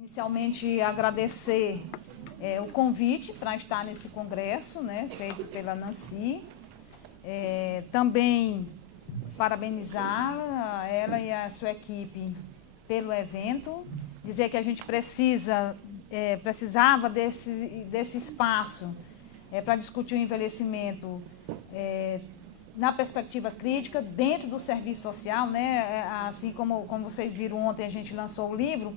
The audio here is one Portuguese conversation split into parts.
Inicialmente, agradecer o convite para estar nesse congresso, né, feito pela Nancy. Também parabenizar ela e a sua equipe pelo evento. Dizer que a gente precisava desse espaço para discutir o envelhecimento na perspectiva crítica, dentro do serviço social, né? Assim como vocês viram ontem, a gente lançou o livro,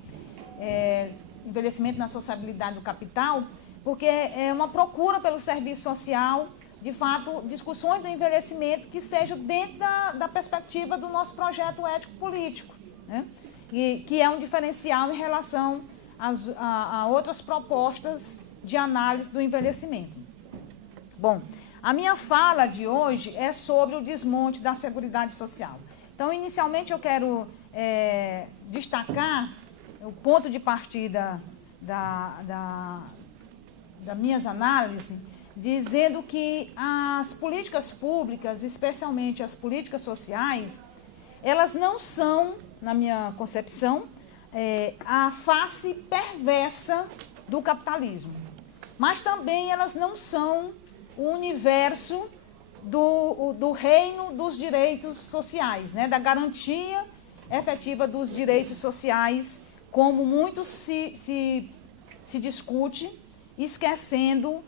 Envelhecimento na Sociabilidade do Capital, porque é uma procura pelo serviço social, de fato, discussões do envelhecimento que sejam dentro da perspectiva do nosso projeto ético-político, né? Que é um diferencial em relação a outras propostas de análise do envelhecimento. Bom, a minha fala de hoje é sobre o desmonte da Seguridade Social. Então, inicialmente, eu quero destacar o ponto de partida das minhas análises, dizendo que as políticas públicas, especialmente as políticas sociais, elas não são, na minha concepção, a face perversa do capitalismo, mas também elas não são o universo do reino dos direitos sociais, né, da garantia efetiva dos direitos sociais, como muito se discute, esquecendo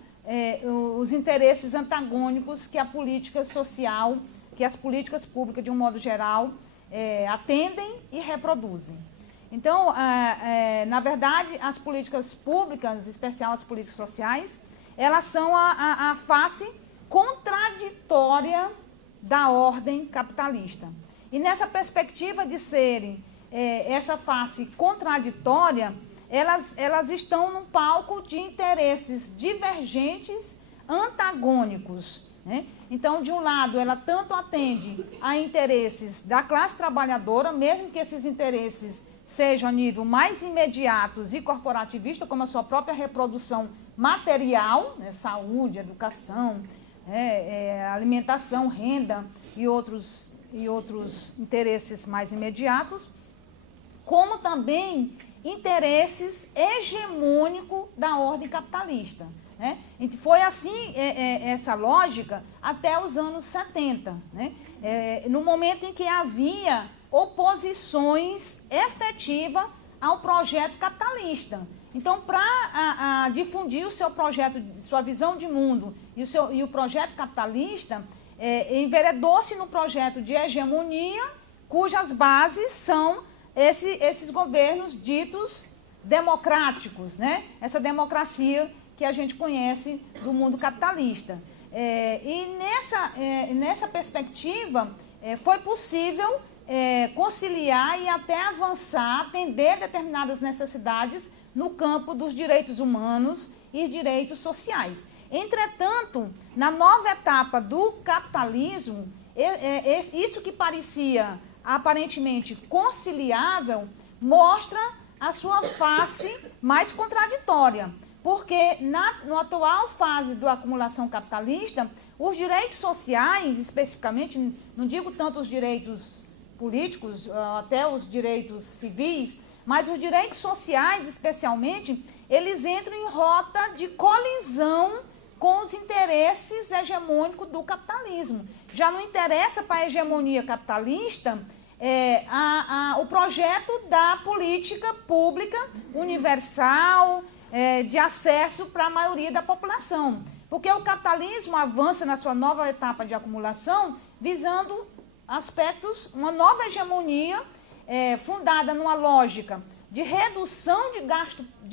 os interesses antagônicos que a política social, que as políticas públicas, de um modo geral, atendem e reproduzem. Então, na verdade, as políticas públicas, em especial as políticas sociais, elas são a face contraditória da ordem capitalista. E nessa perspectiva de serem essa face contraditória, elas estão num palco de interesses divergentes, antagônicos, né? Então, de um lado, ela tanto atende a interesses da classe trabalhadora, mesmo que esses interesses sejam a nível mais imediatos e corporativista, como a sua própria reprodução material, né, saúde, educação, alimentação, renda e outros interesses mais imediatos, como também interesses hegemônicos da ordem capitalista, né? E foi assim essa lógica até os anos 70, né? No momento em que havia oposições efetivas ao projeto capitalista. Então, para difundir o seu projeto, sua visão de mundo e o projeto capitalista, enveredou-se no projeto de hegemonia, cujas bases são esses governos ditos democráticos, né? Essa democracia que a gente conhece do mundo capitalista. E nessa perspectiva, foi possível conciliar e até avançar, atender determinadas necessidades no campo dos direitos humanos e direitos sociais. Entretanto, na nova etapa do capitalismo, isso que parecia aparentemente conciliável, mostra a sua face mais contraditória, porque na atual fase da acumulação capitalista, os direitos sociais, especificamente, não digo tanto os direitos políticos, até os direitos civis, mas os direitos sociais, especialmente, eles entram em rota de colisão com os interesses hegemônicos do capitalismo. Já não interessa para a hegemonia capitalista o projeto da política pública universal, de acesso para a maioria da população. Porque o capitalismo avança na sua nova etapa de acumulação, visando aspectos, uma nova hegemonia fundada numa lógica de redução de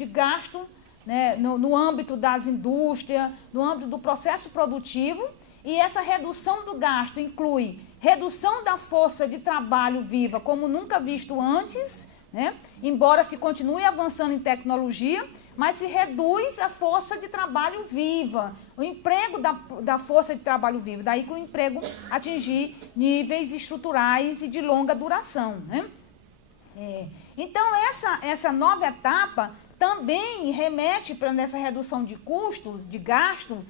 gasto, né, no âmbito das indústrias, no âmbito do processo produtivo, e essa redução do gasto inclui redução da força de trabalho viva como nunca visto antes, né, embora se continue avançando em tecnologia, mas se reduz a força de trabalho viva, o emprego da força de trabalho viva, daí que o emprego atingir níveis estruturais e de longa duração, né? Então, essa nova etapa também remete para essa redução de custo, de gasto,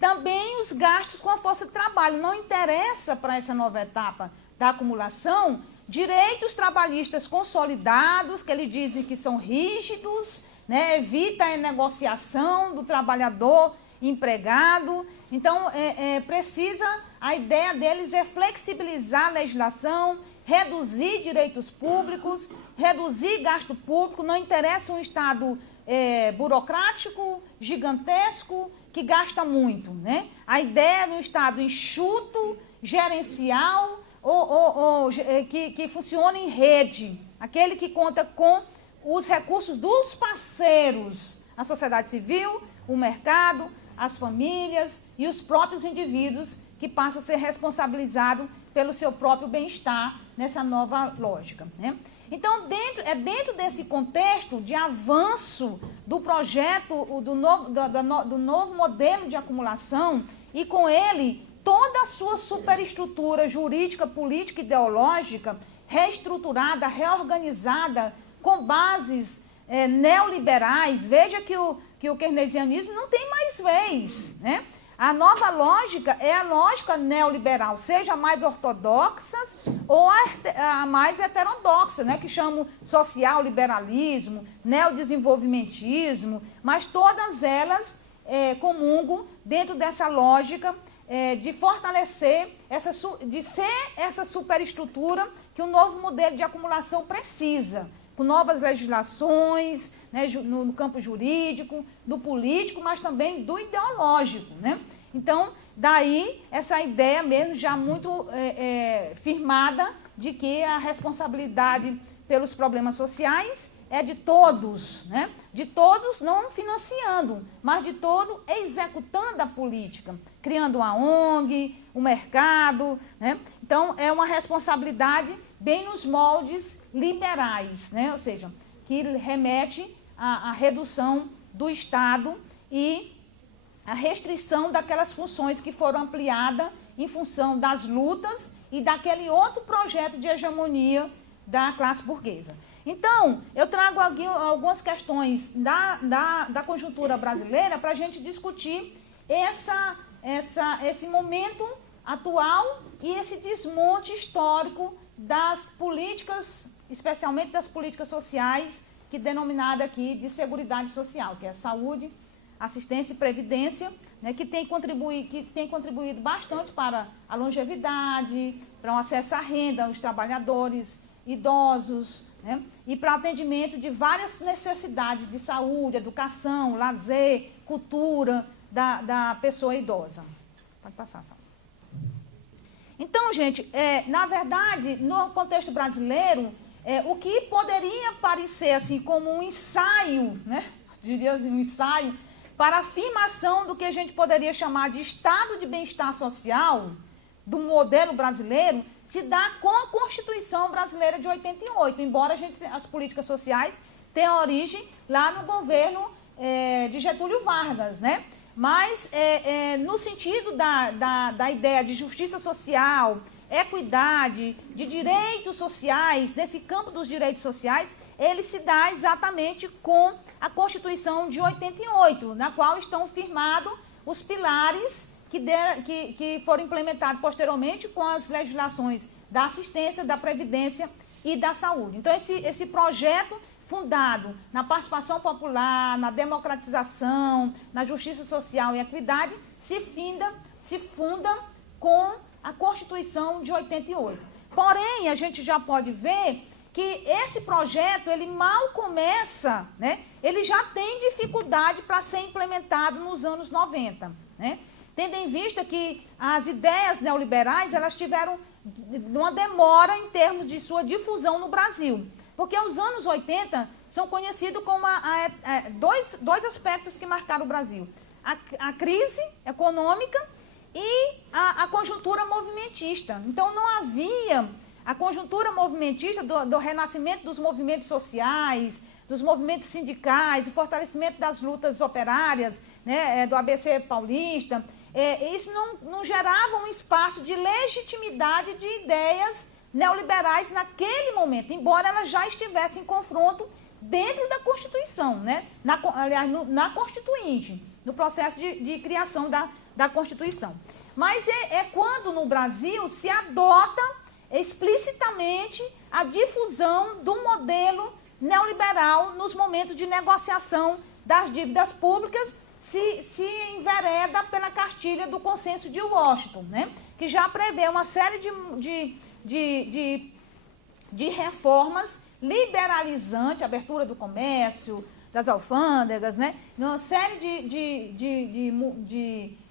também os gastos com a força de trabalho. Não interessa para essa nova etapa da acumulação direitos trabalhistas consolidados, que eles dizem que são rígidos, né? Evita a negociação do trabalhador empregado. Então, a ideia deles é flexibilizar a legislação, reduzir direitos públicos, reduzir gasto público, não interessa um Estado burocrático, gigantesco, que gasta muito, né? A ideia é um Estado enxuto, gerencial, que funciona em rede, aquele que conta com os recursos dos parceiros, a sociedade civil, o mercado, as famílias e os próprios indivíduos que passam a ser responsabilizados pelo seu próprio bem-estar nessa nova lógica, né? Então, dentro desse contexto de avanço do projeto, do novo modelo de acumulação, e com ele toda a sua superestrutura jurídica, política e ideológica reestruturada, reorganizada, com bases neoliberais. Veja que o keynesianismo não tem mais vez, né? A nova lógica é a lógica neoliberal, seja a mais ortodoxa ou a mais heterodoxa, né? Que chamam social liberalismo, neodesenvolvimentismo, mas todas elas comungam dentro dessa lógica de fortalecer, de ser essa superestrutura que o novo modelo de acumulação precisa, com novas legislações, né, no campo jurídico, do político, mas também do ideológico, né? Então, daí essa ideia mesmo já muito firmada de que a responsabilidade pelos problemas sociais é de todos, né? De todos não financiando, mas de todo executando a política, criando uma ONG, o mercado, né? Então, é uma responsabilidade bem nos moldes liberais, né? Ou seja, que remete à redução do Estado e a restrição daquelas funções que foram ampliadas em função das lutas e daquele outro projeto de hegemonia da classe burguesa. Então, eu trago aqui algumas questões da conjuntura brasileira para a gente discutir esse momento atual e esse desmonte histórico das políticas, especialmente das políticas sociais, que denominada aqui de seguridade social, que é saúde, assistência e previdência, né, que tem contribuído bastante para a longevidade, para o acesso à renda aos trabalhadores idosos, né, e para o atendimento de várias necessidades de saúde, educação, lazer, cultura da pessoa idosa. Pode passar, Sal. Então, gente, na verdade, no contexto brasileiro, o que poderia parecer assim como um ensaio, né, diria assim, um ensaio para a afirmação do que a gente poderia chamar de estado de bem-estar social do modelo brasileiro, se dá com a Constituição brasileira de 88, embora as políticas sociais tenham origem lá no governo de Getúlio Vargas, né? Mas no sentido da ideia de justiça social, equidade, de direitos sociais, nesse campo dos direitos sociais, ele se dá exatamente com a Constituição de 88, na qual estão firmados os pilares que foram implementados posteriormente com as legislações da assistência, da previdência e da saúde. Então, esse projeto fundado na participação popular, na democratização, na justiça social e equidade, se funda com a Constituição de 88. Porém, a gente já pode ver que esse projeto, ele mal começa, né? Ele já tem dificuldade para ser implementado nos anos 90, né? Tendo em vista que as ideias neoliberais, elas tiveram uma demora em termos de sua difusão no Brasil. Porque os anos 80 são conhecidos como dois aspectos que marcaram o Brasil. A crise econômica e a conjuntura movimentista. Então, não havia a conjuntura movimentista do renascimento dos movimentos sociais, dos movimentos sindicais, do fortalecimento das lutas operárias, né, do ABC paulista. Isso não gerava um espaço de legitimidade de ideias neoliberais naquele momento, embora elas já estivessem em confronto dentro da Constituição, né? na Constituinte, no processo de criação da Constituição. Mas é quando no Brasil se adota explicitamente a difusão do modelo neoliberal nos momentos de negociação das dívidas públicas, se envereda pela cartilha do Consenso de Washington, né? Que já prevê uma série de reformas liberalizantes, abertura do comércio, das alfândegas, né? Uma série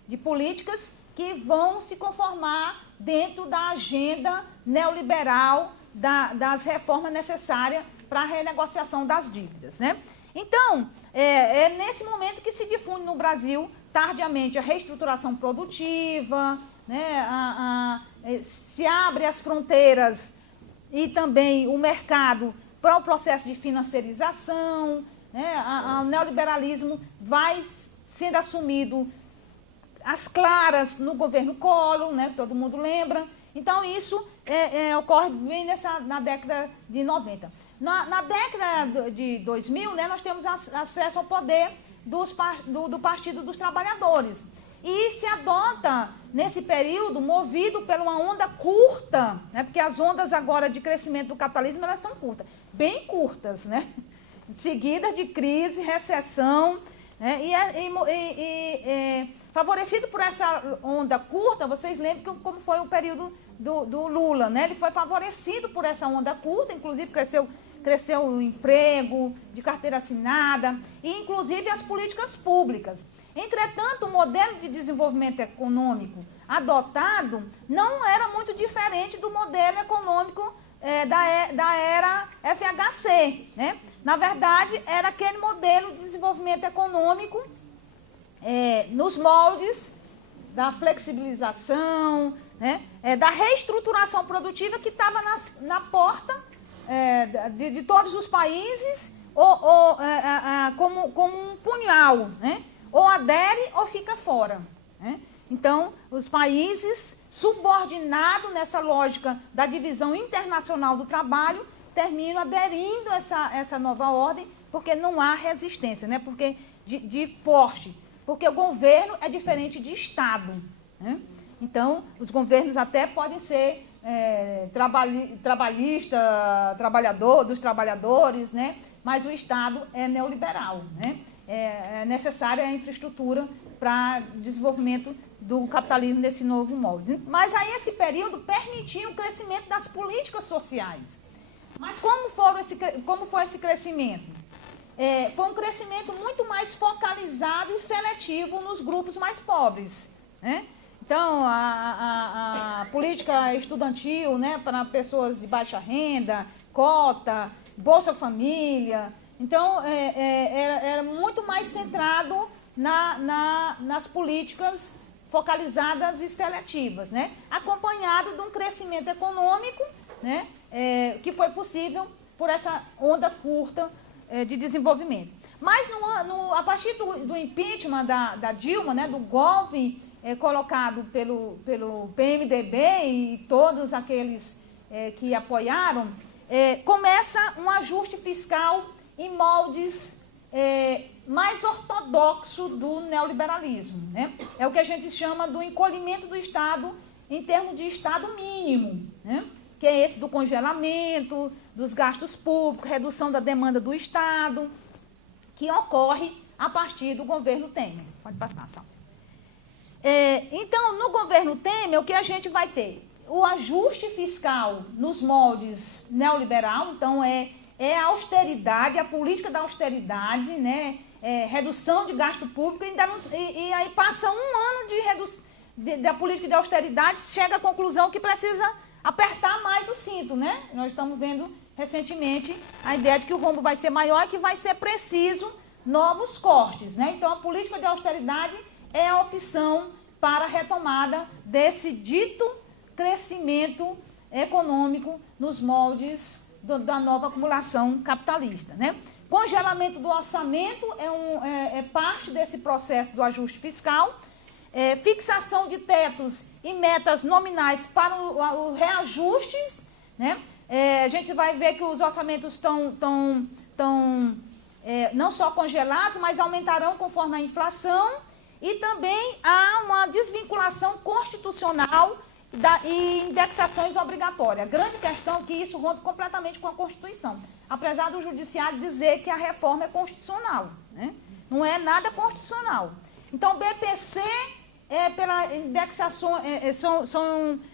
de políticas que vão se conformar dentro da agenda neoliberal das reformas necessárias para a renegociação das dívidas, né? Então, é nesse momento que se difunde no Brasil, tardiamente, a reestruturação produtiva, né? Se abre as fronteiras e também o mercado para o processo de financiarização, né? O neoliberalismo vai sendo assumido às claras no governo Collor, né? Todo mundo lembra. Então, isso ocorre bem na década de 90. Na década de 2000, né, nós temos acesso ao poder do Partido dos Trabalhadores. E se adota, nesse período, movido por uma onda curta, né, porque as ondas agora de crescimento do capitalismo, elas são curtas, bem curtas, né, seguidas de crise, recessão, né, favorecido por essa onda curta, vocês lembram como foi o período do Lula, né? Ele foi favorecido por essa onda curta, inclusive cresceu o emprego de carteira assinada e inclusive as políticas públicas. Entretanto, o modelo de desenvolvimento econômico adotado não era muito diferente do modelo econômico da era FHC, né? Na verdade, era aquele modelo de desenvolvimento econômico nos moldes da flexibilização, né, da reestruturação produtiva que estava na porta de todos os países, como um punhal, né, ou adere ou fica fora, né. Então, os países subordinados nessa lógica da divisão internacional do trabalho terminam aderindo a essa nova ordem, porque não há resistência, né, porque de porte. Porque o governo é diferente de Estado, né? Então, os governos até podem ser dos trabalhadores, né? Mas o Estado é neoliberal, né? É necessária a infraestrutura para desenvolvimento do capitalismo nesse novo molde. Mas aí esse período permitiu o crescimento das políticas sociais. Mas como foi esse crescimento? Foi um crescimento muito mais focalizado e seletivo nos grupos mais pobres, né? Então, a política estudantil, né, para pessoas de baixa renda, cota, Bolsa Família. Então, era muito mais centrado nas políticas focalizadas e seletivas, né? Acompanhado de um crescimento econômico, né, que foi possível por essa onda curta de desenvolvimento. Mas a partir do impeachment da Dilma, né, do golpe colocado pelo PMDB e todos aqueles que apoiaram, começa um ajuste fiscal em moldes mais ortodoxo do neoliberalismo, né? É o que a gente chama do encolhimento do Estado em termos de Estado mínimo, né? Que é esse do congelamento dos gastos públicos, redução da demanda do Estado, que ocorre a partir do governo Temer. Pode passar, Sal. Então, no governo Temer, o que a gente vai ter? O ajuste fiscal nos moldes neoliberal, então a austeridade, a política da austeridade, né? Redução de gasto público, e aí passa um ano da política de austeridade, chega à conclusão que precisa apertar mais o cinto, né? Nós estamos vendo recentemente a ideia de que o rombo vai ser maior e que vai ser preciso novos cortes, né? Então, a política de austeridade é a opção para a retomada desse dito crescimento econômico nos moldes da nova acumulação capitalista, né? Congelamento do orçamento é parte desse processo do ajuste fiscal. Fixação de tetos e metas nominais para os reajustes, né? A gente vai ver que os orçamentos estão não só congelados, mas aumentarão conforme a inflação, e também há uma desvinculação constitucional e indexações obrigatórias. A grande questão é que isso rompe completamente com a Constituição, apesar do Judiciário dizer que a reforma é constitucional, né? Não é nada constitucional. Então, o BPC pela indexação,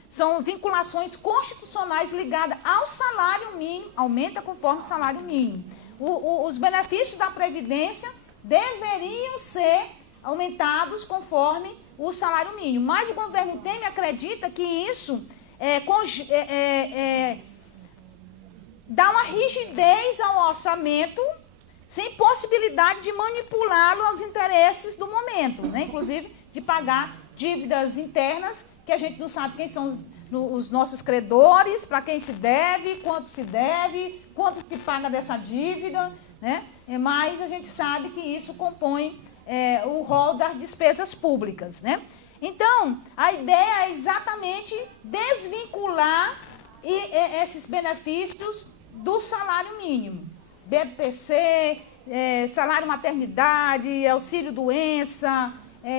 são vinculações constitucionais ligadas ao salário mínimo, aumenta conforme o salário mínimo. Os benefícios da Previdência deveriam ser aumentados conforme o salário mínimo. Mas o governo Temer acredita que isso dá uma rigidez ao orçamento, sem possibilidade de manipulá-lo aos interesses do momento, né? Inclusive de pagar dívidas internas, que a gente não sabe quem são os nossos credores, para quem se deve, quanto se paga dessa dívida, né? Mas a gente sabe que isso compõe o rol das despesas públicas, né? Então, a ideia é exatamente desvincular esses benefícios do salário mínimo. BPC, salário maternidade, auxílio doença,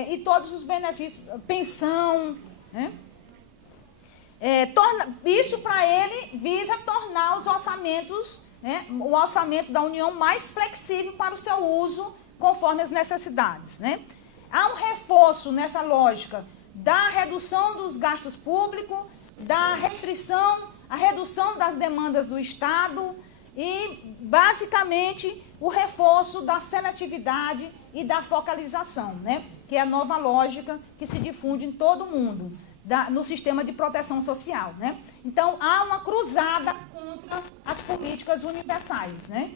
e todos os benefícios, pensão, né? Isso para ele visa tornar os orçamentos, né, o orçamento da União mais flexível para o seu uso conforme as necessidades, né? Há um reforço nessa lógica da redução dos gastos públicos, da a redução das demandas do Estado e, basicamente, o reforço da seletividade e da focalização, né? Que é a nova lógica que se difunde em todo o mundo, no sistema de proteção social, né? Então, há uma cruzada contra as políticas universais, né?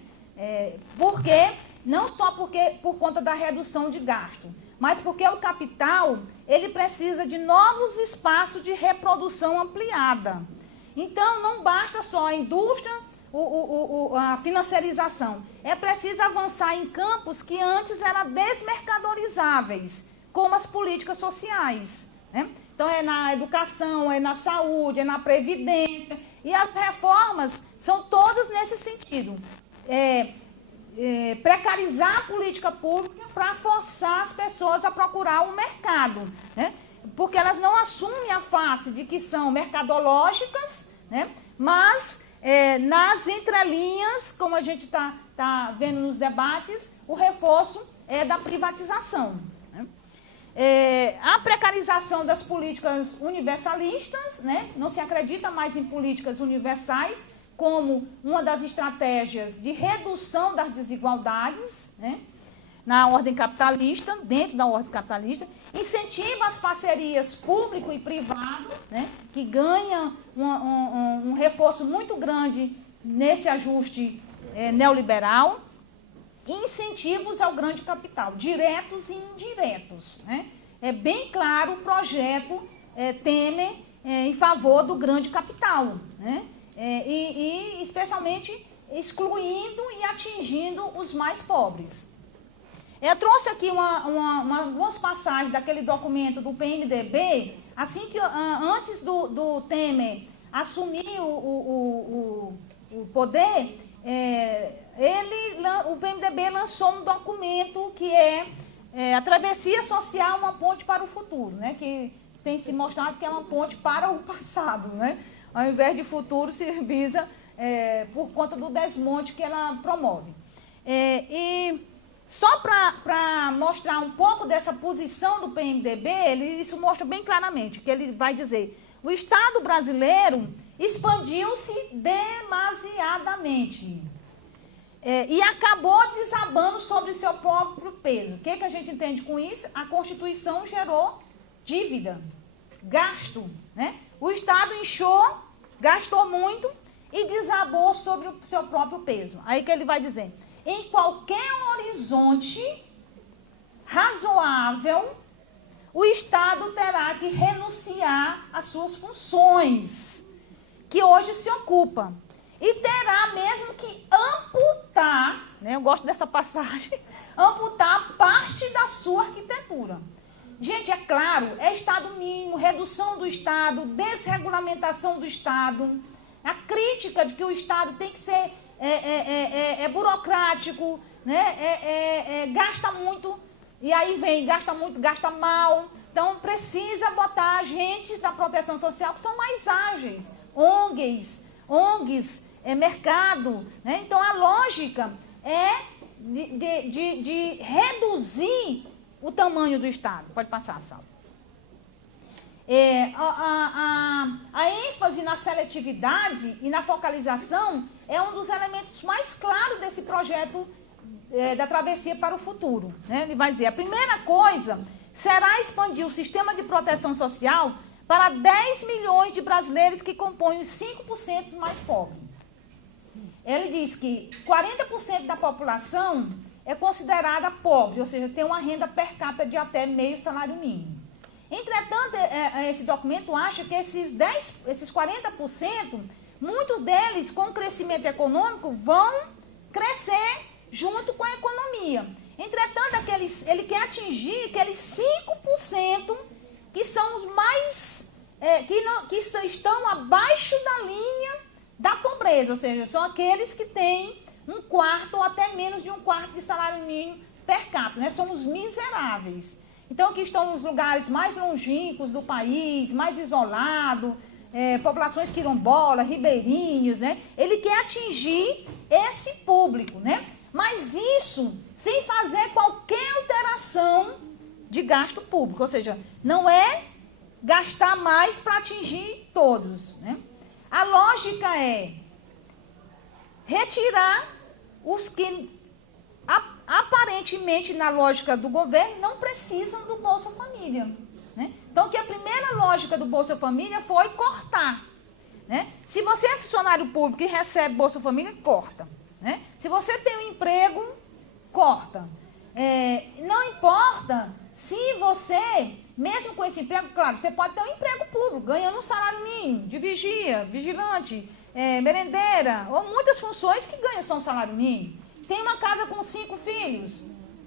Não só por conta da redução de gasto, mas porque o capital, ele precisa de novos espaços de reprodução ampliada. Então, não basta só a indústria, a financiarização. É preciso avançar em campos que antes eram desmercadorizáveis, como as políticas sociais, né? Então, é na educação, é na saúde, é na previdência. E as reformas são todas nesse sentido. Precarizar a política pública para forçar as pessoas a procurar o mercado, né? Porque elas não assumem a face de que são mercadológicas, né? Mas, nas entrelinhas, como a gente tá vendo nos debates, o reforço é da privatização. A precarização das políticas universalistas, né? Não se acredita mais em políticas universais como uma das estratégias de redução das desigualdades, né? Na ordem capitalista, dentro da ordem capitalista, incentiva as parcerias público e privado, né? Que ganha um reforço muito grande nesse ajuste neoliberal, e incentivos ao grande capital, diretos e indiretos, né? É bem claro o projeto Temer em favor do grande capital, né? E especialmente excluindo e atingindo os mais pobres. Eu trouxe aqui algumas passagens daquele documento do PMDB, assim que antes do Temer assumir o poder, o PMDB lançou um documento que a travessia social, uma ponte para o futuro, né? Que tem se mostrado que é uma ponte para o passado, né? Ao invés de futuro, se visa por conta do desmonte que ela promove. E só para mostrar um pouco dessa posição do PMDB, isso mostra bem claramente, que ele vai dizer: o Estado brasileiro expandiu-se demasiadamente. E acabou desabando sobre o seu próprio peso. O que a gente entende com isso? A Constituição gerou dívida, gasto, né? O Estado inchou, gastou muito e desabou sobre o seu próprio peso. Aí que ele vai dizer: em qualquer horizonte razoável, o Estado terá que renunciar às suas funções, que hoje se ocupa. E terá mesmo que amputar, né, eu gosto dessa passagem, amputar parte da sua arquitetura. Gente, é claro, Estado mínimo, redução do Estado, desregulamentação do Estado, a crítica de que o Estado tem que ser burocrático, né, gasta muito, e aí vem, gasta muito, gasta mal, Então, precisa botar agentes da proteção social que são mais ágeis, ONGs, mercado, né? Então, a lógica é de reduzir o tamanho do Estado. Pode passar, Sal. A ênfase na seletividade e na focalização é um dos elementos mais claros desse projeto da Travessia para o Futuro. Né? Ele vai dizer, a primeira coisa será expandir o sistema de proteção social para 10 milhões de brasileiros que compõem os 5% mais pobres. Ele diz que 40% da população é considerada pobre, ou seja, tem uma renda per capita de até meio salário mínimo. Entretanto, esse documento acha que esses 40%, muitos deles, com o crescimento econômico, vão crescer junto com a economia. Entretanto, ele quer atingir aqueles 5% que são os mais, que estão abaixo da linha da pobreza, ou seja, são aqueles que têm 1/4 ou até menos de 1/4 de salário mínimo per capita, né? Somos miseráveis. Então, que estão nos lugares mais longínquos do país, mais isolados, populações quilombolas, ribeirinhos, né? Ele quer atingir esse público, né? Mas isso sem fazer qualquer alteração de gasto público, ou seja, não é gastar mais para atingir todos, né? A lógica é retirar os que aparentemente, na lógica do governo, não precisam do Bolsa Família. Né? Então, que a primeira lógica do Bolsa Família foi cortar. Né? Se você é funcionário público e recebe Bolsa Família, corta. Né? Se você tem um emprego, corta. Não importa se você, mesmo com esse emprego, claro, você pode ter um emprego público, ganhando um salário mínimo, de vigia, vigilante, merendeira, ou muitas funções que ganham só um salário mínimo. Tem uma casa com 5 filhos,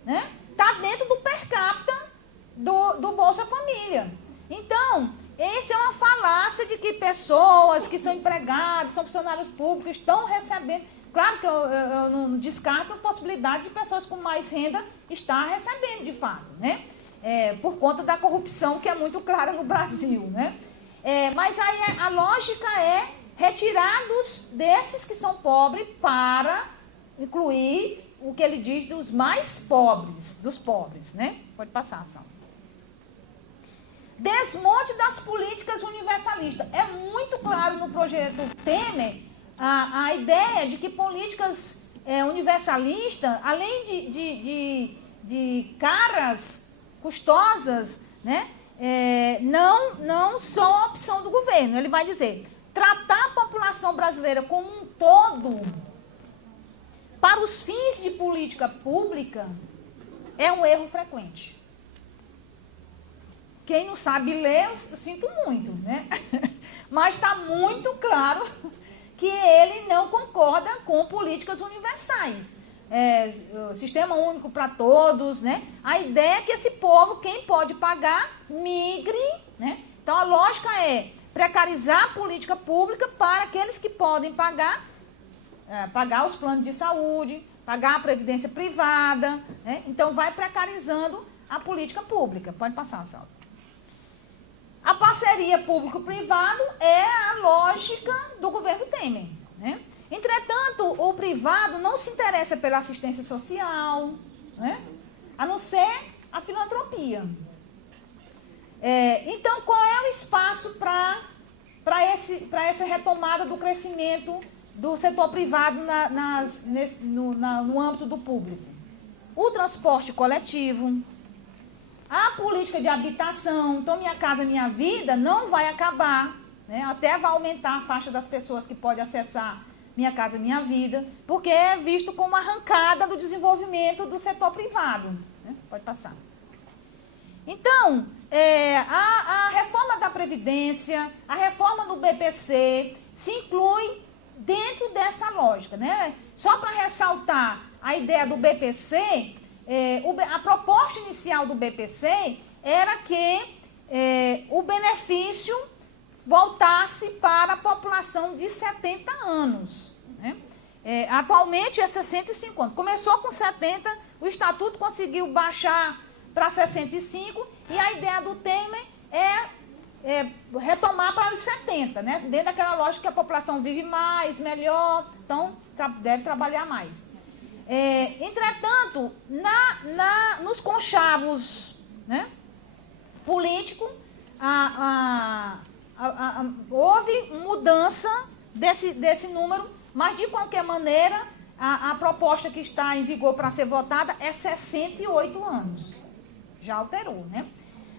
né? Está dentro do per capita do Bolsa Família. Então, essa é uma falácia de que pessoas que são empregados, são funcionários públicos, estão recebendo. Claro que eu não descarto a possibilidade de pessoas com mais renda estar recebendo de fato, né? Por conta da corrupção que é muito clara no Brasil, né? Mas aí a lógica é retirar desses que são pobres para incluir o que ele diz dos mais pobres, dos pobres, né? Pode passar, Sal. Desmonte das políticas universalistas. É muito claro no projeto Temer a ideia de que políticas universalistas, além de caras, custosas, né? Não são a opção do governo. Ele vai dizer, tratar a população brasileira como um todo para os fins de política pública é um erro frequente. Quem não sabe ler, eu sinto muito, né? Mas está muito claro que ele não concorda com políticas universais. Sistema único para todos, né? A ideia é que esse povo, quem pode pagar, migre, né? Então, a lógica é precarizar a política pública para aqueles que podem pagar os planos de saúde, pagar a previdência privada, né? Então vai precarizando a política pública. Pode passar, Salvo. A parceria público-privado é a lógica do governo Temer, né? Entretanto, o privado não se interessa pela assistência social, né? A não ser a filantropia. Então, qual é o espaço para essa retomada do crescimento do setor privado no âmbito do público? O transporte coletivo, a política de habitação. Então, Minha Casa Minha Vida não vai acabar, né? Até vai aumentar a faixa das pessoas que podem acessar Minha Casa Minha Vida, porque é visto como arrancada do desenvolvimento do setor privado, né? Pode passar. Então, a reforma da Previdência, a reforma do BPC se inclui dentro dessa lógica, né? Só para ressaltar a ideia do BPC, a proposta inicial do BPC era que o benefício voltasse para a população de 70 anos. Né? Atualmente é 65 anos. Começou com 70, o Estatuto conseguiu baixar para 65, e a ideia do Temer é retomar para os 70, né? Dentro daquela lógica que a população vive mais, melhor, então deve trabalhar mais. Entretanto, nos conchavos, né, políticos, houve mudança desse número, mas de qualquer maneira, a proposta que está em vigor para ser votada é 68 anos. Já alterou, né?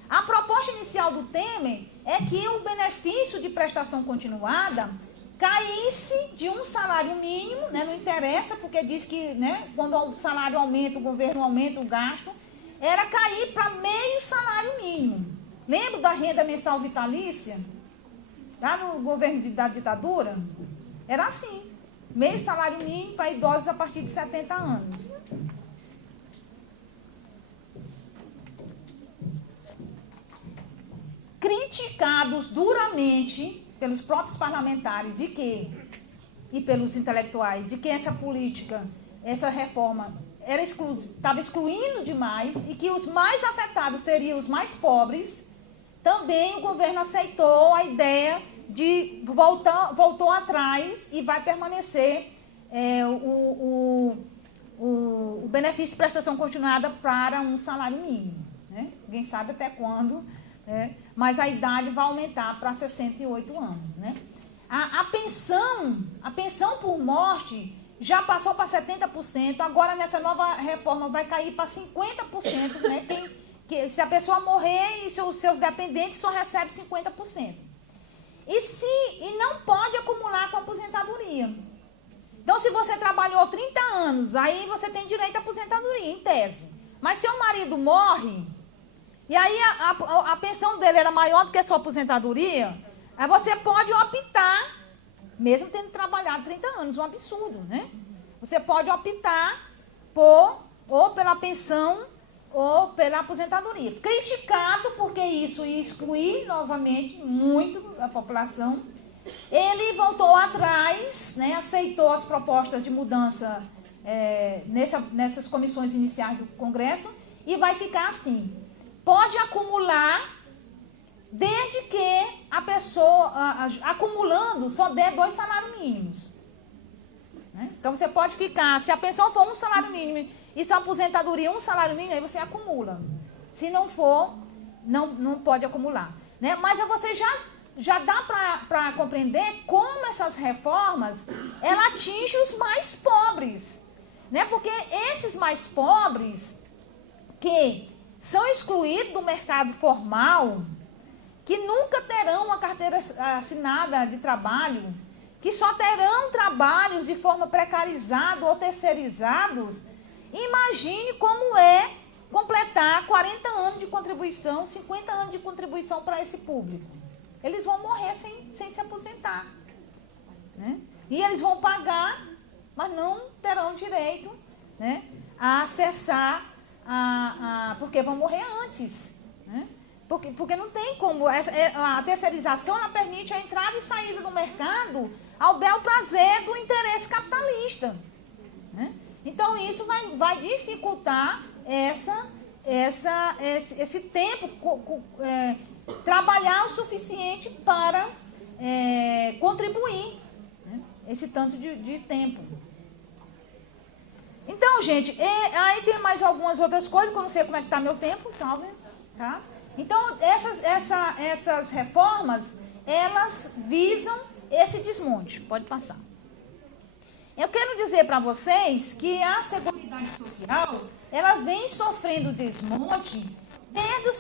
A proposta inicial do Temer é que o benefício de prestação continuada caísse de um salário mínimo, né? Não interessa, porque diz que, né, quando o salário aumenta, o governo aumenta o gasto, era cair para meio salário mínimo. Lembra da renda mensal vitalícia? Lá no governo da ditadura? Era assim, meio salário mínimo para idosos a partir de 70 anos. Criticados duramente pelos próprios parlamentares e pelos intelectuais, de que essa política, essa reforma estava excluindo demais e que os mais afetados seriam os mais pobres, também o governo aceitou a ideia de voltou atrás e vai permanecer o benefício de prestação continuada para um salário mínimo. Né? Ninguém sabe até quando, mas a idade vai aumentar para 68 anos. Né? A pensão por morte já passou para 70%, agora nessa nova reforma vai cair para 50%, né? Se a pessoa morrer e seus dependentes só recebem 50%. E não pode acumular com a aposentadoria. Então, se você trabalhou 30 anos, aí você tem direito à aposentadoria, em tese. Mas seu marido morre, e aí a pensão dele era maior do que a sua aposentadoria, aí você pode optar, mesmo tendo trabalhado 30 anos, um absurdo, né? Você pode optar ou pela pensão ou pela aposentadoria. Criticado porque isso ia excluir novamente muito a população. Ele voltou atrás, né, aceitou as propostas de mudança nessas comissões iniciais do Congresso e vai ficar assim. Pode acumular desde que a pessoa, acumulando, só dê 2 salários mínimos. Né? Então, você pode ficar, se a pensão for 1 salário mínimo e sua aposentadoria 1 salário mínimo, aí você acumula. Se não for, não pode acumular. Né? Mas você já dá para compreender como essas reformas, ela atinge os mais pobres. Né? Porque esses mais pobres, que são excluídos do mercado formal, que nunca terão uma carteira assinada de trabalho, que só terão trabalhos de forma precarizada ou terceirizados, imagine como é completar 40 anos de contribuição, 50 anos de contribuição para esse público. Eles vão morrer sem se aposentar. Né? E eles vão pagar, mas não terão direito, né, a acessar, porque vão morrer antes. Né? Porque não tem como. A terceirização ela permite a entrada e saída do mercado ao bel prazer do interesse capitalista. Né? Então, isso vai dificultar esse tempo, trabalhar o suficiente para contribuir, né? Esse tanto de tempo. Então, gente, aí tem mais algumas outras coisas, que eu não sei como é que está meu tempo, salve, tá? Então, essas reformas, elas visam esse desmonte. Pode passar. Eu quero dizer para vocês que a Seguridade Social, ela vem sofrendo desmonte desde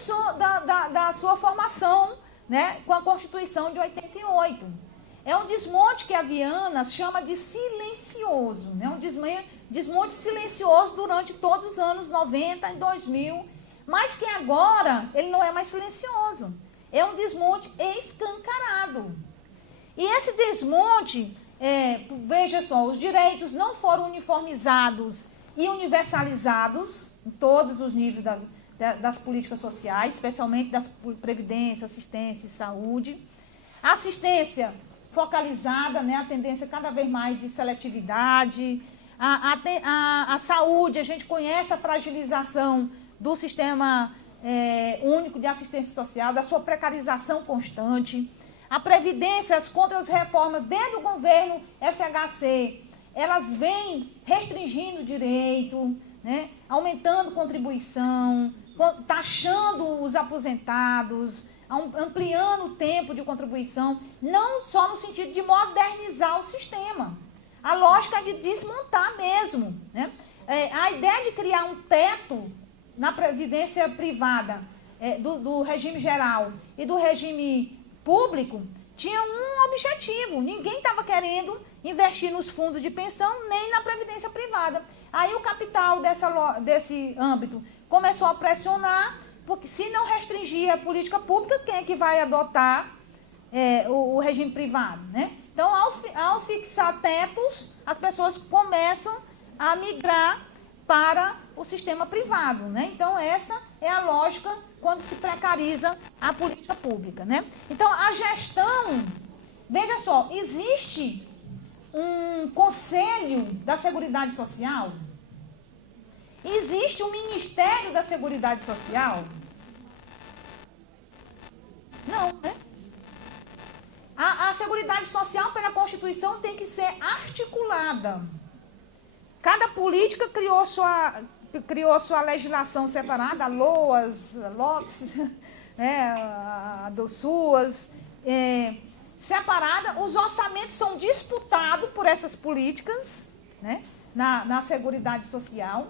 da sua formação, né, com a Constituição de 88. É um desmonte que a Viana chama de silencioso, né, um desmonte silencioso durante todos os anos 90 e 2000, mas que agora ele não é mais silencioso. É um desmonte escancarado. E esse desmonte, veja só, os direitos não foram uniformizados e universalizados em todos os níveis das políticas sociais, especialmente das previdência, assistência e saúde. A assistência focalizada, né, a tendência cada vez mais de seletividade. A saúde, a gente conhece a fragilização do sistema único de assistência social, da sua precarização constante. A Previdência, as contra-reformas desde o governo FHC, elas vêm restringindo o direito, né? Aumentando contribuição, taxando os aposentados, ampliando o tempo de contribuição, não só no sentido de modernizar o sistema. A lógica é de desmontar mesmo, né? A ideia de criar um teto na previdência privada do regime geral e do regime público tinha um objetivo. Ninguém estava querendo investir nos fundos de pensão nem na previdência privada. Aí o capital desse âmbito começou a pressionar, porque se não restringir a política pública, quem é que vai adotar o regime privado, né? Então, ao fixar tetos, as pessoas começam a migrar para o sistema privado, né? Então, essa é a lógica quando se precariza a política pública, né? Então, a gestão, veja só, existe um conselho da Seguridade Social, existe um Ministério da Seguridade Social? Não, né? A Seguridade Social, pela Constituição, tem que ser articulada. Cada política criou sua legislação separada, a LOAS, a LOPS, né, a do SUAS, separada. Os orçamentos são disputados por essas políticas, né, na Seguridade Social.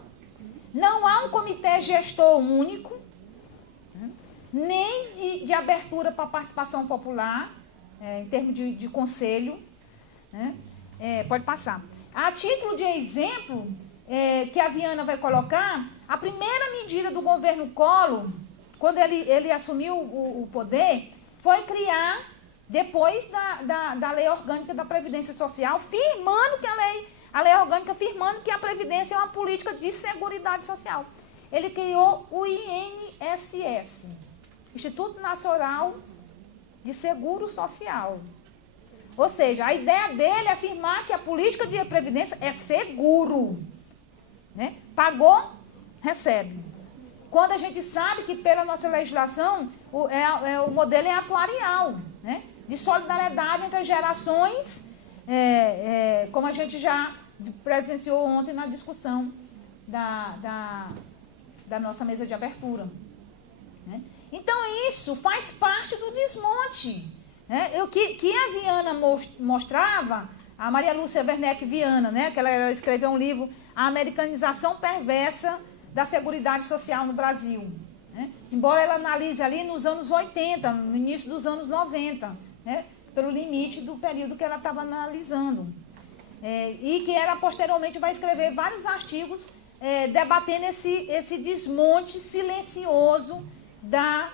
Não há um comitê gestor único, né, nem de abertura para participação popular, em termos de conselho, né? Pode passar. A título de exemplo, que a Viana vai colocar, a primeira medida do governo Collor, quando ele assumiu o poder, foi criar, depois da Lei Orgânica da Previdência Social, firmando que a lei orgânica firmando que a Previdência é uma política de seguridade social. Ele criou o INSS, Instituto Nacional de Seguro Social. Ou seja, a ideia dele é afirmar que a política de previdência é seguro, né? Pagou, recebe. Quando a gente sabe que pela nossa legislação o modelo é atuarial, né? De solidariedade entre as gerações, como a gente já presenciou ontem na discussão da nossa mesa de abertura, né? Então, isso faz parte do desmonte, né? O que a Viana mostrava, a Maria Lúcia Werneck Viana, né? Que ela escreveu um livro, A Americanização Perversa da Seguridade Social no Brasil, né? Embora ela analise ali nos anos 80, no início dos anos 90, né? Pelo limite do período que ela estava analisando. E que ela posteriormente vai escrever vários artigos debatendo esse desmonte silencioso da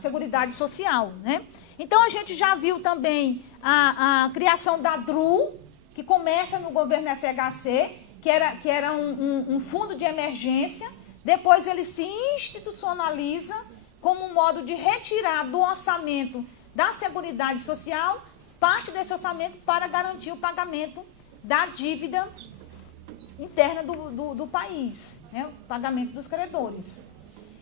Seguridade Social, né? Então, a gente já viu também a criação da DRU, que começa no governo FHC, que era um fundo de emergência, depois ele se institucionaliza como um modo de retirar do orçamento da Seguridade Social parte desse orçamento para garantir o pagamento da dívida interna do país, né? O pagamento dos credores.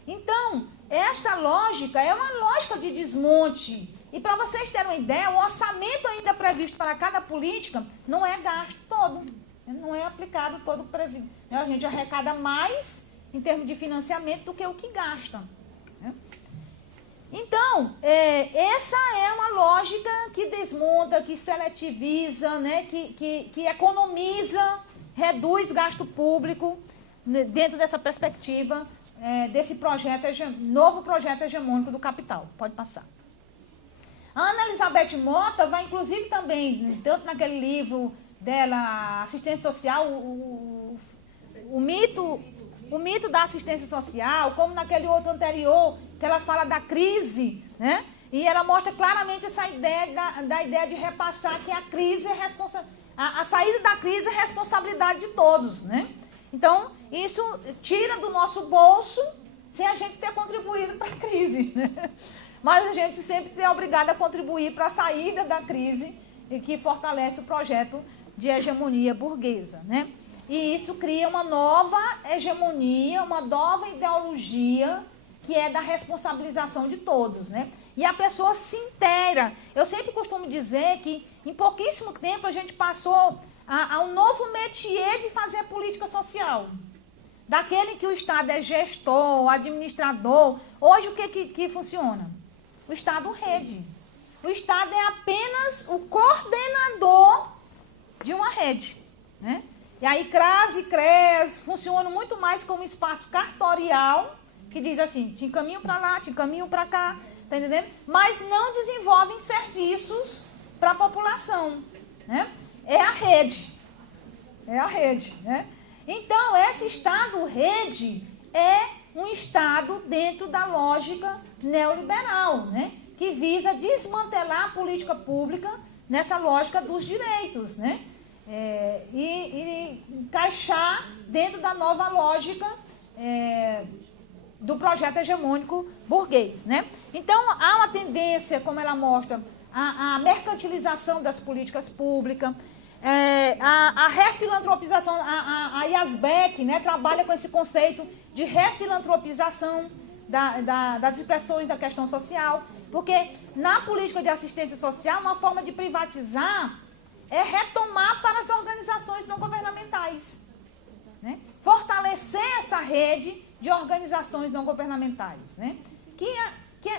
Então, essa lógica é uma lógica de desmonte. E para vocês terem uma ideia, o orçamento ainda previsto para cada política não é gasto todo, não é aplicado todo previsto. A gente arrecada mais em termos de financiamento do que o que gasta, né? Então, essa é uma lógica que desmonta, que seletiviza, né? que economiza, reduz gasto público, né? Dentro dessa perspectiva desse novo projeto hegemônico do capital. Pode passar. A Ana Elizabeth Mota vai, inclusive, também, tanto naquele livro dela, Assistência Social, o mito da assistência social, como naquele outro anterior, que ela fala da crise, né? E ela mostra claramente essa ideia da ideia de repassar que a crise a saída da crise é responsabilidade de todos, né? Então, isso tira do nosso bolso sem a gente ter contribuído para a crise, né? Mas a gente sempre é obrigado a contribuir para a saída da crise, e que fortalece o projeto de hegemonia burguesa, né? E isso cria uma nova hegemonia, uma nova ideologia, que é da responsabilização de todos, né? E a pessoa se inteira. Eu sempre costumo dizer que em pouquíssimo tempo a gente passou a um novo métier de fazer política social. Daquele que o Estado é gestor, administrador. Hoje o que funciona? O Estado rede. O Estado é apenas o coordenador de uma rede, né? E aí CRAS e CREAS funcionam muito mais como espaço cartorial, que diz assim, te encaminho para lá, te encaminho para cá, tá entendendo? Mas não desenvolvem serviços para a população, né? É a rede, né? Então, esse Estado-rede é um Estado dentro da lógica neoliberal, né? Que visa desmantelar a política pública nessa lógica dos direitos, né? E encaixar dentro da nova lógica do projeto hegemônico burguês, né? Então, há uma tendência, como ela mostra, a mercantilização das políticas públicas, a refilantropização, a IASBEC, né, trabalha com esse conceito de refilantropização das expressões da questão social, porque na política de assistência social, uma forma de privatizar é retomar para as organizações não governamentais, né? Fortalecer essa rede de organizações não governamentais, né?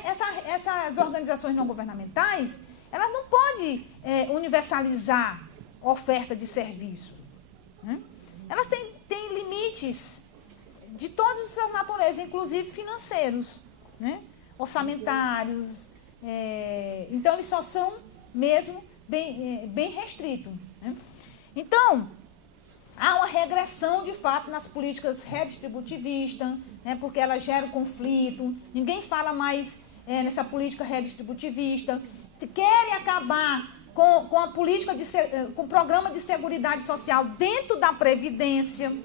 Essas organizações não governamentais, elas não podem universalizar oferta de serviço, né? Elas têm limites de todas as naturezas, inclusive financeiros, né? Orçamentários. Então, eles só são mesmo bem restritos, né? Então, há uma regressão, de fato, nas políticas redistributivistas, né, porque elas geram conflito. Ninguém fala mais nessa política redistributivista. Querem acabar com a política, com o programa de seguridade social dentro da Previdência.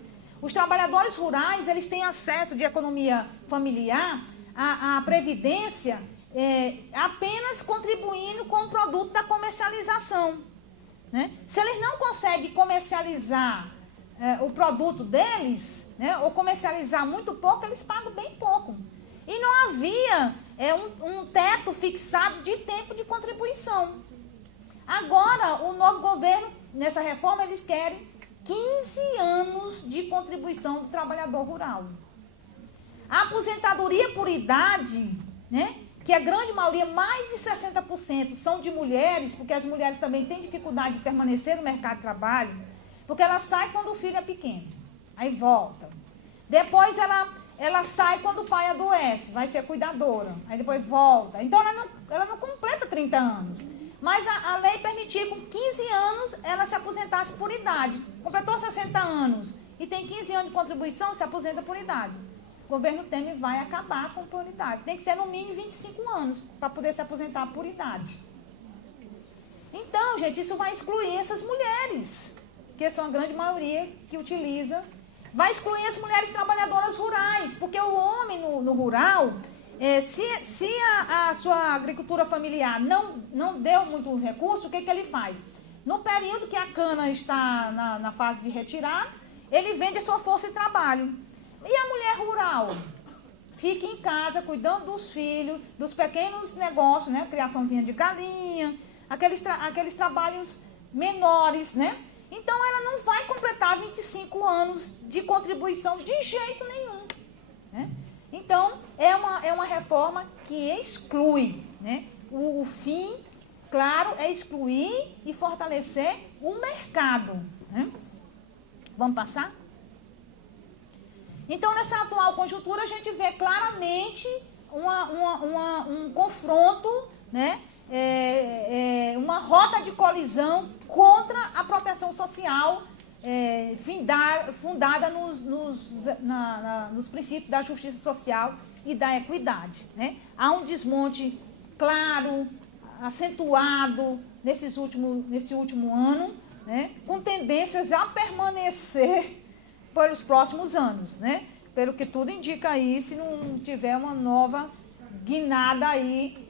Os trabalhadores rurais, eles têm acesso de economia familiar à Previdência apenas contribuindo com o produto da comercialização, né? Se eles não conseguem comercializar o produto deles, né, ou comercializar muito pouco, eles pagam bem pouco. E não havia um teto fixado de tempo de contribuição. Agora, o novo governo, nessa reforma, eles querem 15 anos de contribuição do trabalhador rural. A aposentadoria por idade, né, que a grande maioria, mais de 60%, são de mulheres, porque as mulheres também têm dificuldade de permanecer no mercado de trabalho, porque ela sai quando o filho é pequeno, aí volta. Depois ela sai quando o pai adoece, vai ser cuidadora, aí depois volta. Então ela não completa 30 anos. Mas a lei permitia que com 15 anos ela se aposentasse por idade. Completou 60 anos e tem 15 anos de contribuição, se aposenta por idade. O governo Temer vai acabar com por idade. Tem que ser no mínimo 25 anos para poder se aposentar por idade. Então, gente, isso vai excluir essas mulheres, que são a grande maioria que utiliza. Vai excluir as mulheres trabalhadoras rurais, porque o homem no rural, se a sua agricultura familiar não deu muito recurso, o que ele faz? No período que a cana está na fase de retirada, ele vende a sua força de trabalho. E a mulher rural? Fica em casa cuidando dos filhos, dos pequenos negócios, né? Criaçãozinha de galinha, aqueles trabalhos menores, né? Então, ela não vai completar 25 anos de contribuição de jeito nenhum, né? Então, é uma reforma que exclui, né? O fim, claro, é excluir e fortalecer o mercado, né? Vamos passar? Então, nessa atual conjuntura, a gente vê claramente um confronto, né? Uma rota de colisão contra a proteção social fundada nos princípios da justiça social e da equidade, né? Há um desmonte claro, acentuado nesse último ano, né? Com tendências a permanecer pelos próximos anos, né? Pelo que tudo indica aí, se não tiver uma nova guinada aí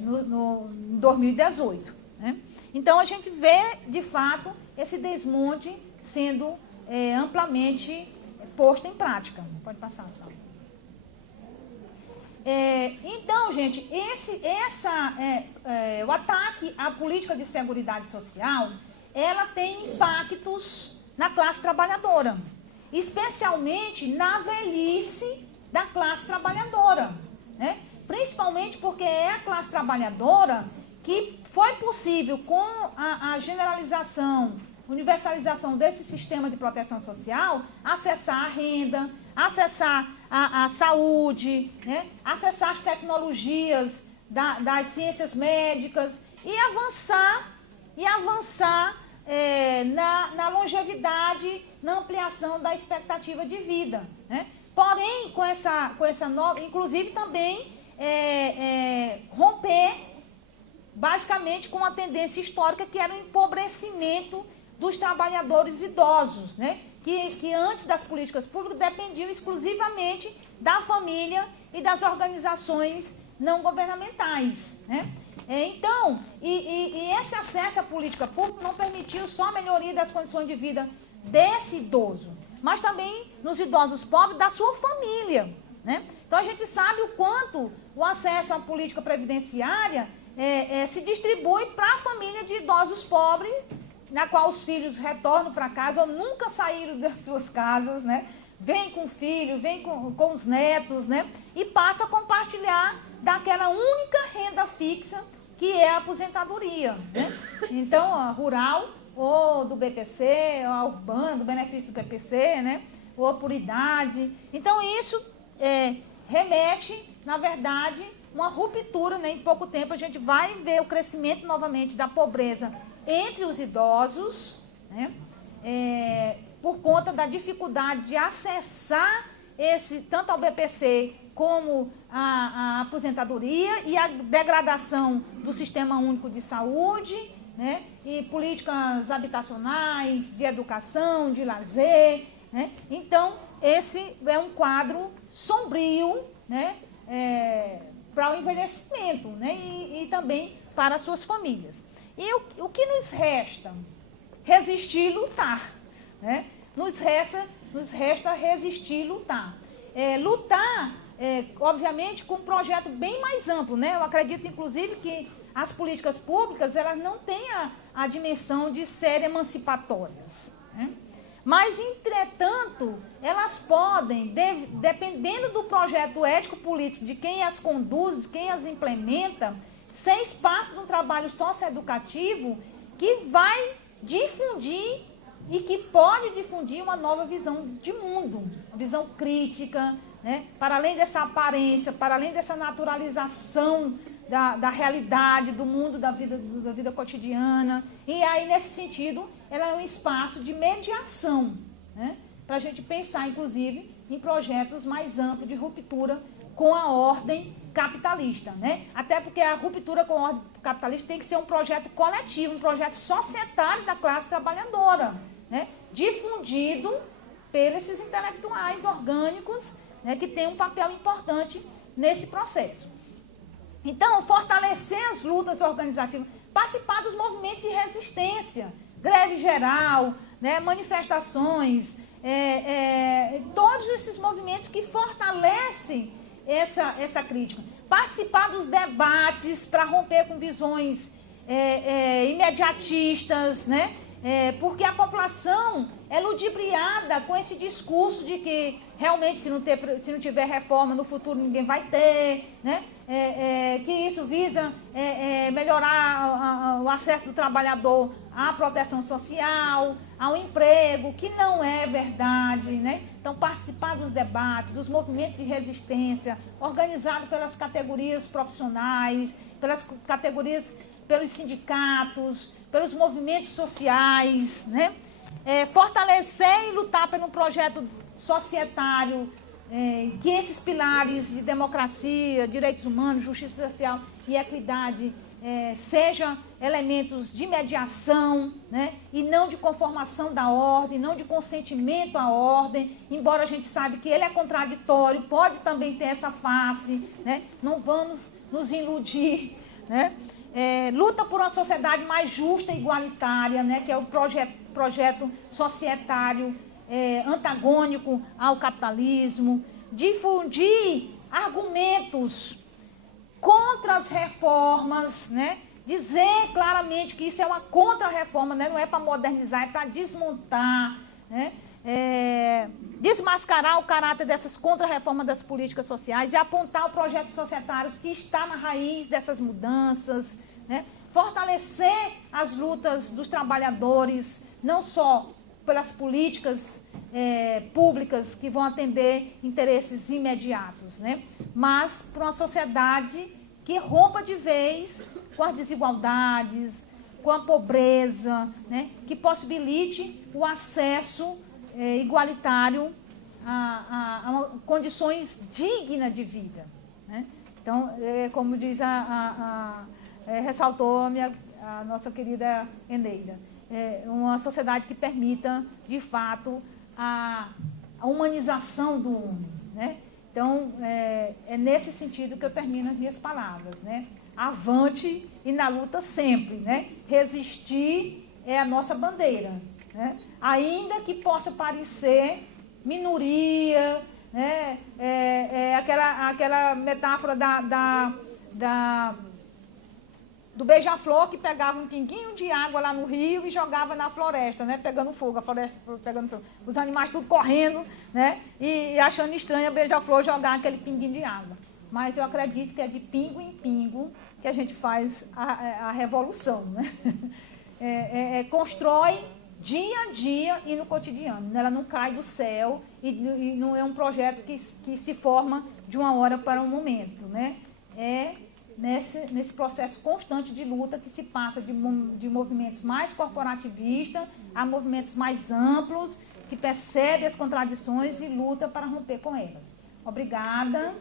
no 2018, né? Então, a gente vê, de fato, esse desmonte sendo amplamente posto em prática. Pode passar, Sal. Então, gente, o ataque à política de seguridade social, ela tem impactos na classe trabalhadora, especialmente na velhice da classe trabalhadora, né? Principalmente porque é a classe trabalhadora que foi possível, com a generalização, universalização desse sistema de proteção social, acessar a renda, acessar a saúde, né? Acessar as tecnologias das ciências médicas e avançar na longevidade, na ampliação da expectativa de vida, né? Porém, com essa nova, inclusive também romper basicamente com uma tendência histórica que era o empobrecimento dos trabalhadores idosos, né? Que antes das políticas públicas dependiam exclusivamente da família e das organizações não governamentais, né? Então, esse acesso à política pública não permitiu só a melhoria das condições de vida desse idoso, mas também nos idosos pobres da sua família, né? Então a gente sabe o quanto o acesso à política previdenciária se distribui para a família de idosos pobres, na qual os filhos retornam para casa ou nunca saíram das suas casas, né? Vem com o filho, vem com os netos, né? E passa a compartilhar daquela única renda fixa que é a aposentadoria, né? Então, a rural, ou do BPC, ou a urbana, do benefício do BPC, né? Ou por idade. Então, isso remete, na verdade, uma ruptura, né? Em pouco tempo a gente vai ver o crescimento novamente da pobreza entre os idosos, né? Por conta da dificuldade de acessar tanto ao BPC como a aposentadoria e a degradação do Sistema Único de Saúde, né? E políticas habitacionais, de educação, de lazer, né? Então, esse é um quadro sombrio, né? Para o envelhecimento, né? E também para as suas famílias. E o que nos resta? Resistir e lutar, né? Nos resta resistir e lutar. Lutar, obviamente, com um projeto bem mais amplo, né? Eu acredito, inclusive, que as políticas públicas, elas não têm a dimensão de serem emancipatórias, né? Mas, entretanto, elas podem, dependendo do projeto ético-político, de quem as conduz, de quem as implementa, ser espaço de um trabalho socioeducativo que vai difundir e que pode difundir uma nova visão de mundo, uma visão crítica, né? Para além dessa aparência, para além dessa naturalização da realidade, do mundo, da vida cotidiana. E aí, nesse sentido, ela é um espaço de mediação, né? Para a gente pensar, inclusive, em projetos mais amplos de ruptura com a ordem capitalista, né? Até porque a ruptura com a ordem capitalista tem que ser um projeto coletivo, um projeto societário da classe trabalhadora, né? Difundido pelos esses intelectuais orgânicos, né? Que têm um papel importante nesse processo. Então, fortalecer as lutas organizativas, participar dos movimentos de resistência, greve geral, né? Manifestações, todos esses movimentos que fortalecem essa crítica. Participar dos debates para romper com visões imediatistas, né? Porque a população é ludibriada com esse discurso de que realmente se não tiver reforma no futuro ninguém vai ter, né? Que isso visa melhorar o acesso do trabalhador à proteção social, ao emprego, que não é verdade, né? Então, participar dos debates, dos movimentos de resistência, organizado pelas categorias profissionais, pelos sindicatos, pelos movimentos sociais, né? Fortalecer e lutar por um projeto societário, que esses pilares de democracia, direitos humanos, justiça social e equidade sejam elementos de mediação, né? E não de conformação da ordem, não de consentimento à ordem, embora a gente saiba que ele é contraditório, pode também ter essa face, né? Não vamos nos iludir, né? Luta por uma sociedade mais justa e igualitária, né? Que é o projeto societário antagônico ao capitalismo, difundir argumentos contra as reformas, né? Dizer claramente que isso é uma contra-reforma, né? Não é para modernizar, é para desmontar, né? Desmascarar o caráter dessas contra-reformas das políticas sociais e apontar o projeto societário que está na raiz dessas mudanças, né? Fortalecer as lutas dos trabalhadores, não só pelas políticas públicas que vão atender interesses imediatos, né? Mas para uma sociedade que rompa de vez com as desigualdades, com a pobreza, né? Que possibilite o acesso igualitário a condições dignas de vida, né? Então, como diz ressaltou a nossa querida Eneida, uma sociedade que permita, de fato, a humanização do homem, né? Então, é nesse sentido que eu termino as minhas palavras, né? Avante e na luta sempre, né? Resistir é a nossa bandeira, né? Ainda que possa parecer minoria, né? Aquela metáfora do beija-flor que pegava um pinguinho de água lá no rio e jogava na floresta, né? Pegando fogo, a floresta pegando fogo. Os animais tudo correndo, né? E achando estranho a beija-flor jogar aquele pinguinho de água. Mas eu acredito que é de pingo em pingo que a gente faz a revolução, né? Constrói dia a dia e no cotidiano. Ela não cai do céu e não é um projeto que se forma de uma hora para um momento, né? Nesse processo constante de luta que se passa de movimentos mais corporativistas a movimentos mais amplos, que percebe as contradições e luta para romper com elas. Obrigada.